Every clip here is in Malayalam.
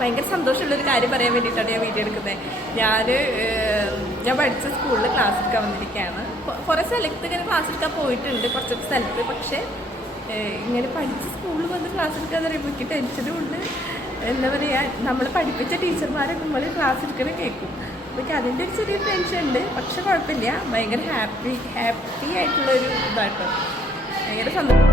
ഭയങ്കര സന്തോഷമുള്ളൊരു കാര്യം പറയാൻ വേണ്ടിയിട്ടാണ് ഞാൻ വീഡിയോ എടുക്കുന്നത്. ഞാൻ പഠിച്ച സ്കൂളിൽ ക്ലാസ് എടുക്കാൻ വന്നിരിക്കുകയാണ്. കുറേ സ്ഥലത്ത് ഇങ്ങനെ ക്ലാസ് എടുക്കാൻ പോയിട്ടുണ്ട്, കുറച്ചൊക്കെ സ്ഥലത്ത്. പക്ഷേ ഇങ്ങനെ പഠിച്ച സ്കൂളിൽ വന്ന് ക്ലാസ് എടുക്കാന്ന് പറയുമ്പോൾ എനിക്ക് ടെൻഷനും ഉണ്ട്. എന്താ പറയുക, നമ്മൾ പഠിപ്പിച്ച ടീച്ചർമാരെ നമ്മൾ ക്ലാസ് എടുക്കണേ കേൾക്കും. എനിക്ക് അതിൻ്റെ ഒരു ചെറിയ ടെൻഷൻ ഉണ്ട്. പക്ഷെ കുഴപ്പമില്ല, ഭയങ്കര ഹാപ്പി ആയിട്ടുള്ളൊരു ഇതാട്ടോ. ഭയങ്കര സന്തോഷം.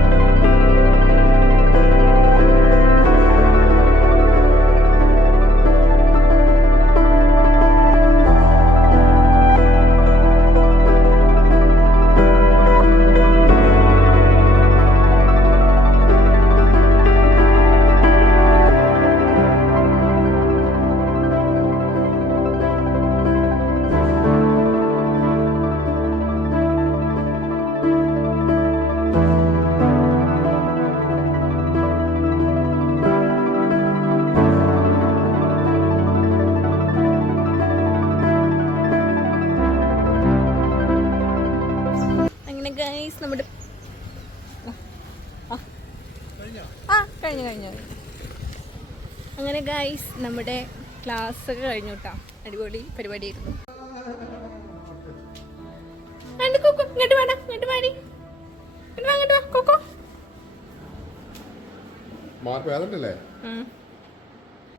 ഗൈസ് നമ്മുടെ കഴിഞ്ഞു അങ്ങനെ ഗൈസ് നമ്മുടെ ക്ലാസ് ഒക്കെ കഴിഞ്ഞു കേട്ടോ. അടിപൊളി പരിപാടിയായിരുന്നു. ഇങ്ങോട്ട് വേണം, ഇങ്ങോട്ട് വാടി, ഇങ്ങോട്ട് വാ കൊക്കോ. മാർക്ക് വേദനല്ലേ?